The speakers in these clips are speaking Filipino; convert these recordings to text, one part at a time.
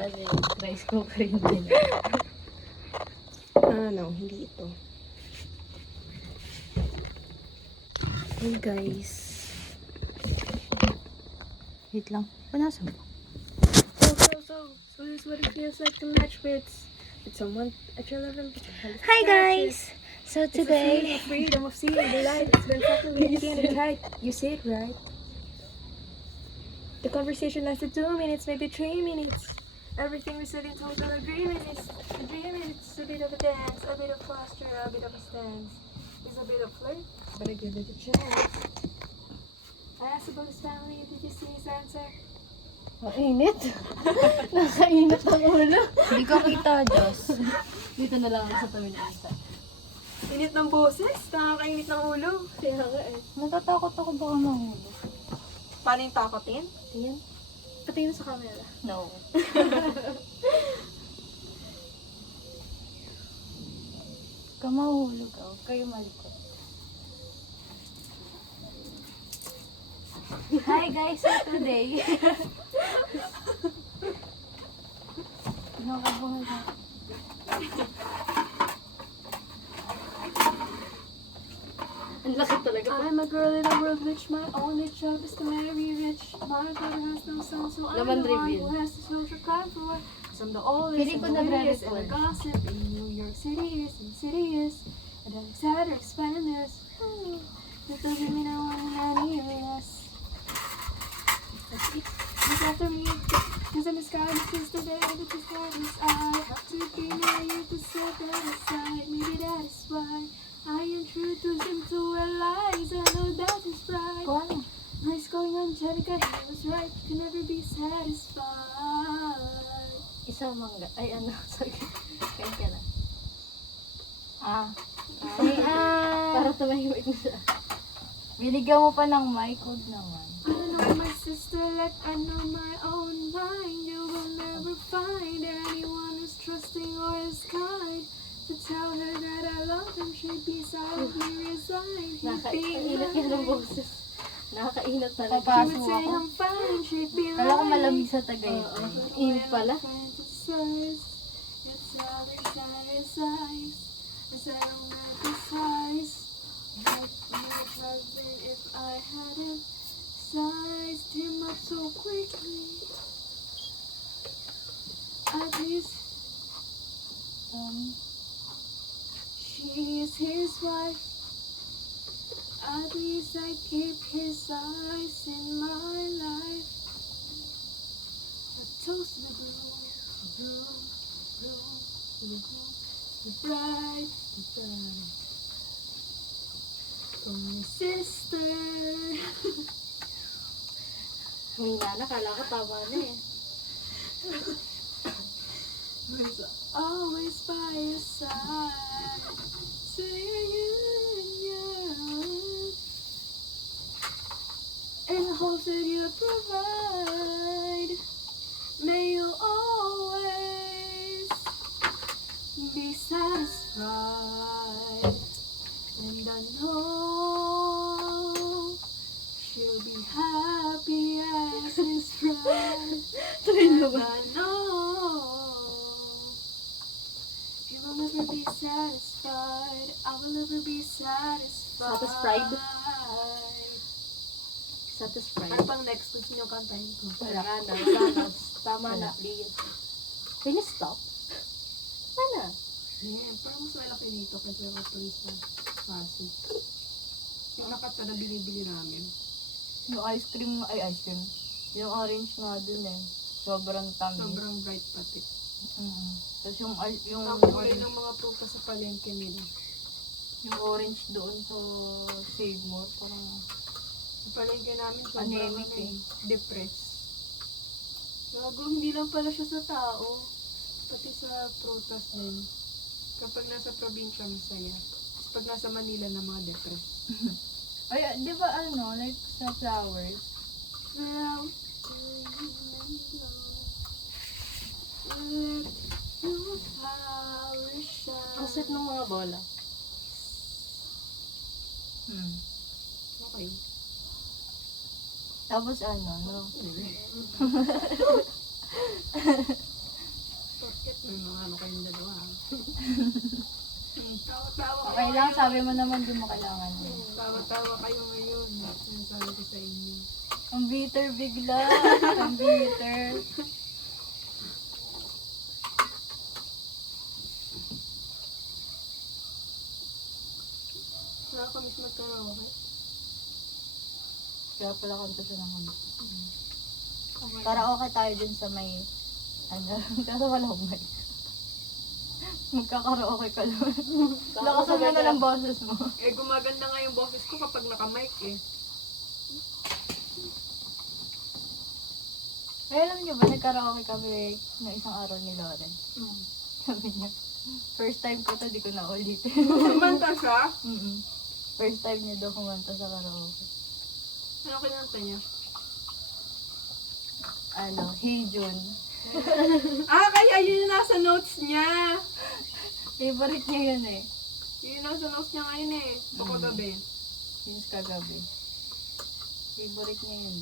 Rice cooker yun din. No, hindi ito. Hey guys. Wait lang. Panasan mo. So this is what it feels like to match with someone at your level. Hi guys! So today... Freedom of seeing the light. It's been fucking with you and tight. You see it right. The conversation lasted 2 minutes, maybe 3 minutes. Everything we said in total agreement is a dream. It's a bit of a dance, a bit of posture, a bit of a stance. It's a bit of flirt, but I give it a chance. I asked about his family. Did you see his answer? Mainit. Nakainit ang ulo. Hindi ko kita, Diyos. Dito na lang ako sa tabi ng isa. Init ng boses, nakakainit ng ulo. Kaya nga eh. Natatakot ako baka mahulog. Paano yung takotin? Tingin? Patingin sa camera. No. Kamahulog ako. Kayo malikot. Hi guys! So today... Nakakabuhay na. Ang laki talaga. I'm a girl in a world which my only job is to marry rich. My brother has no son, so I'm Laman the one reveal. who has to social cry for. Cause I'm the oldest Feeling and ko the wittiest and nagre-record. the gossip in New York City is insidious. And Alexander Spanish. That doesn't mean I want any less. Look after me, cause I'm a sky that is the day that is darkness. I have to be near you to set that aside. Maybe that is why I introduced him to Eliza. No, that is right. Kuha. Nice going, Angelica, he was right. You can never be satisfied. Isang mangga. Ay, ano? Sorry. Kain ka na. Ay, para tumahimik na siya. Binigyan mo pa ng mic. Huwag naman. I know my sister like I know my own mind. You will never find anyone who's trusting or as kind. To tell her that I love him, she'd be silently resigned. Nakakainat yan ng boses. Nakakainat talaga. She would say I'm fine, she'd be Kala ko lying. malamig sa Tagaytay. Init pala. Fantasize, it's how they fantasize. As I don't emphasize. Like my husband, if I hadn't sized him up so quickly. At least she is his wife. At least I keep his eyes in my life. A toast to the groom, the bride, the bride. From your sister. Hina na. Kala ko tama na eh. Who's always by your side. Singing you. In the hopes that you provide. May you always be satisfied. And I know she'll be happy as his bride. And I know you will never be satisfied. I will never be satisfied. Satisfied? Satisfied. Ano pang next gusto niyo kantahin ko? Wala ka na. Sana. Tama na, please. Can you stop? Sana. Yeah, parang mas malaki dito kasi ako tulis na Pasig. Yung nakata na binibili namin. Yung ice cream. Yung orange nga dun eh. Sobrang tamis. Sobrang bright pati. Tapos yung Ang kulay ng mga prutas sa palengke nila. yung orange doon sa Save More. Parang Sa palengke namin sobrang anemic eh. depressed. Gago, hindi lang pala siya sa tao. Pati sa prutas din. Kapag nasa probinsya, masaya. Tapos pag nasa Manila na mga depressed. Ay, di ba ano, like sa flowers? Well, Ang sweet ng mga bola. Okay. Tapos ano, no? Kailangan, sabi mo naman di mo kailangan. Tawa-tawa kayo ngayon. Yung sabi ko sa inyo. Ang bitter bigla. Ang bitter. Nakakamiss magkaraoke. Kaya pala kanta siya ng kanta. Karaoke tayo dun sa may, ano, kaso walang mic. Magkakaraoke ka lang. Lakasan mo na lang boses mo. Eh, gumaganda nga yung boses ko kapag naka-mic eh. Eh, alam niyo ba, nagkaraoke kami ng isang araw ni Lauren. Sabi niya, first time ko to, di ko na ulitin. Kumanta siya? First time niya daw kumanta sa karaoke. Ano kinanta niya? Ano, Hey June. Kaya yun yung nasa notes niya. Favorite niya yun eh. Yun yung nasa notes niya ngayon eh. Bako gabi. Since kagabi. Favorite niya yun.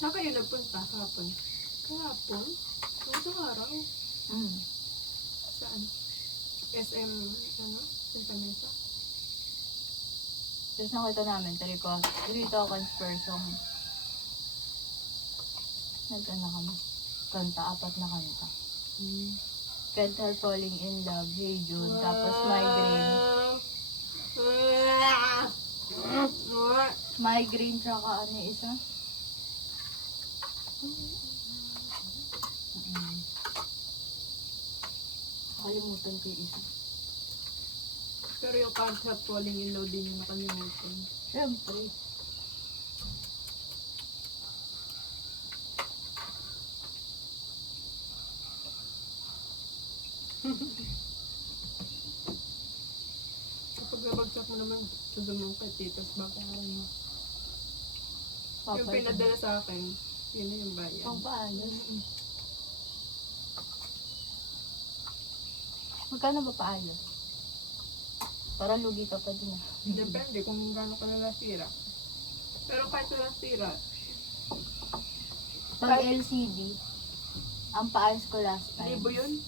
Saan kayo nagpunta kahapon? Kahapon? Isang araw? Saan? SM, ano? Santa Mesa? Tapos nakita namin, dito ako ang Spursong. Nagkana kami. Kanta, 4 na kanta. Can't Help Falling in Love, Hey June, tapos Migraine. Migraine, tsaka ano yung isa? Kalimutan ko yung isa. Pero yung Can't Help Falling in Love din yung nakalimutan. Siyempre. Kapag nabagsak mo naman, sundan mo kay titas, babayaran mo. Yung pinadala sa akin, yun na yung bayan. Pang paayos. Magkano ba paayos? Para lugi ka pa din ah. Depende kung gaano ka nasira. Pero kahit walang sira, Pag LCD, ang paayos ko last time. libo yun.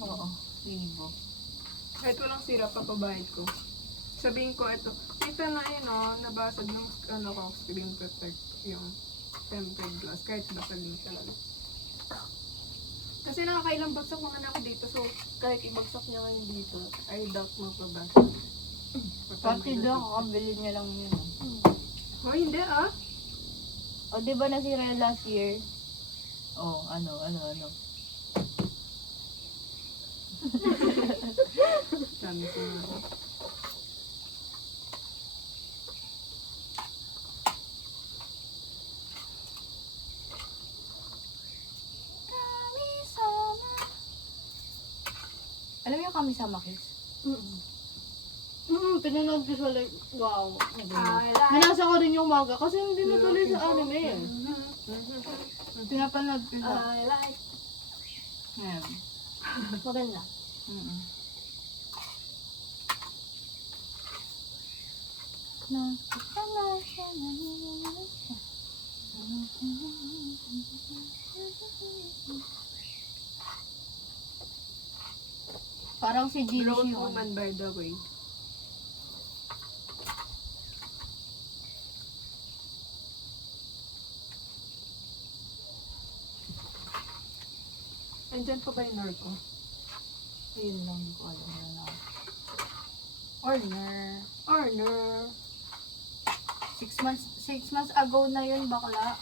Oo, libo. Kahit walang sira, papabayad ko. Sabihin ko ito, kita na yun nabasag yung ano ko, screen protect, yung tempered glass, kahit basag na talaga. Kasi nakakailang bagsak mga na ako dito, so kahit ibagsak niya ngayon dito, I doubt mapabasag. Pati doon, kakabili niya lang yun. Oh, hindi ah. O, di ba nasira yung last year? Oh, ano. Sabi ko nga. Alam niyo kami sa Makis? Pinanood ko siya like, wow. I like Binasa ko rin yung manga kasi hindi natuloy sa anime. Pinapanood ko siya. I like Ngayon. Maganda. Parang si Jinji Grown yun. woman by the way. Andyan pa ba yung narco? Ayun lang, hindi ko alam na. Orner. Arner. 6 months ago na yun, bakla.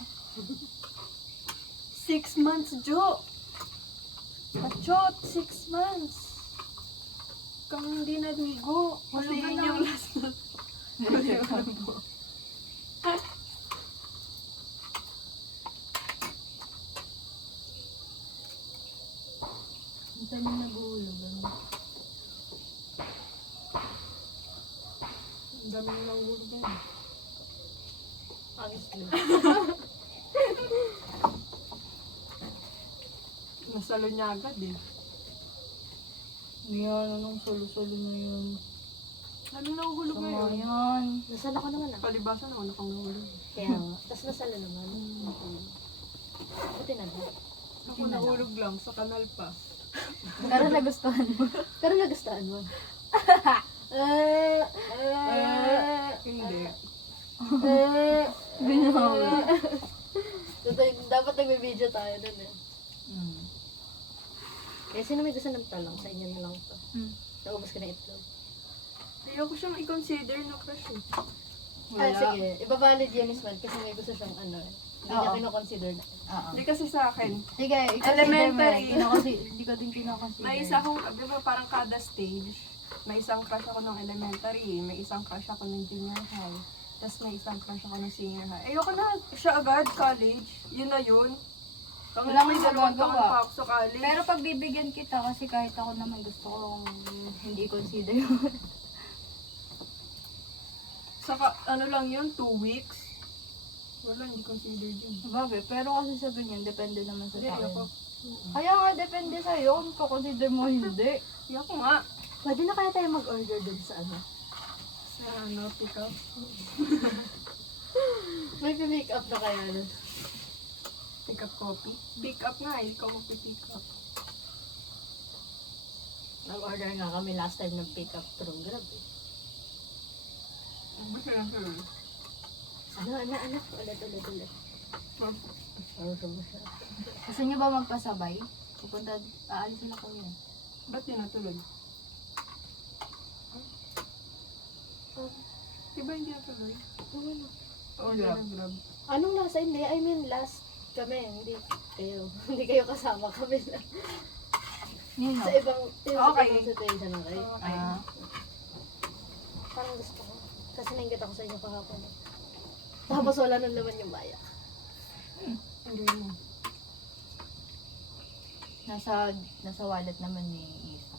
6 months, Jo! Pachot, 6 months! Kang hindi naligo. Kasi Hulugan yun na. yung last na. Ang dami naguhulog. Ang dami nang nahulog din. Honestly. Nasalo niya agad eh. Yan, anong solo-solo na yun. Ano nahuhulog So, ngayon? yun. Nasala ko naman ah. Palibasan ako kang nahulog. Kaya nga. Tapos nasala naman. Buti na ba? Ako nahulog lang sa kanal pa. Pero nagustuhan mo. Pero nagustuhan mo. Hindi. Binawi. Dapat nagbe-video tayo dun eh. Mm. Eh, sino may gusto ng talong? Sa inyo na lang to. Mm. Naubos ka na itlog. Ayoko siyang i-consider na crush eh. Ah, sige. Ibabalid yan is kasi may gusto siyang ano eh. Hindi niya Oo. kinoconsider na. Oo. Hindi kasi sa akin. Sige, Elementary. Hindi ko din kinoconsider. May isa akong, di ba parang kada stage, may isang crush ako ng elementary, may isang crush ako ng junior high, tapos may isang crush ako ng senior high. Ayoko na siya agad, college. Yun na yun. Ang Wala may kang dalawang taon magagawa. pa ako sa college. Pero pag bibigyan kita, kasi kahit ako naman gusto kong hindi consider yun. Saka, ano lang yun, 2 weeks. Wala, hindi considered yun. Bagay, pero kasi sa ganyan, depende naman sa Hindi, ayoko. tao. Kaya nga, depende sa'yo kung ko-consider mo o hindi. Ayoko nga. Pwede na kaya tayo mag-order dun sa ano? Sa ano, pick up. May pick up na kaya dun. Pick up copy. Pick up nga, ikaw mag-pick up. Nag-order nga kami last time ng pick up through Grab eh. Gusto lang sa'yo. Ano? Ulit. Ano siya? Gusto niyo ba magpasabay? Pupunta, aalis na kami. Ba't di natuloy? Diba hindi natuloy? Ano? Oo, Grab. Grab. Anong last? Hindi, I mean last kami. Hindi kayo. Hindi kayo kasama kami lang. Yun Sa no? ibang Okay. situation na kayo. Okay. Ah, Parang gusto ko. Kasi nainggit ako sa inyo kahapon. Tapos wala nang laman yung bayak. Enjoy mo. nasa wallet naman ni Isa.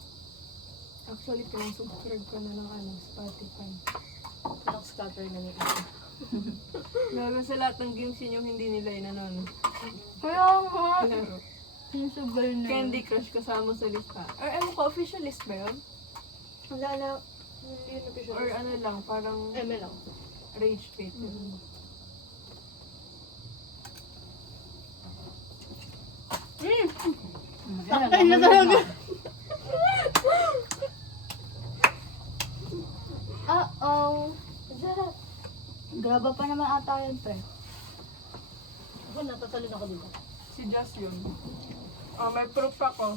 Actually, pinang-subscribe ko na ng ano, Spotify. Pinaka-scatter na ni Ito. Lalo sa lahat ng games yun yung hindi nila inanon. Kaya nga, Laro. sinusubay na. Candy Crush kasama sa lista. Or ano ko, official list ba yun? Wala na. Hindi yun official. Or ano lang, parang ML lang. rage quit. Takay na talaga. Uh-oh. Sarap. Graba pa naman ata yun, pre. Ako natatalon ako dito. Si Jazz yun. Oh, may proof ako.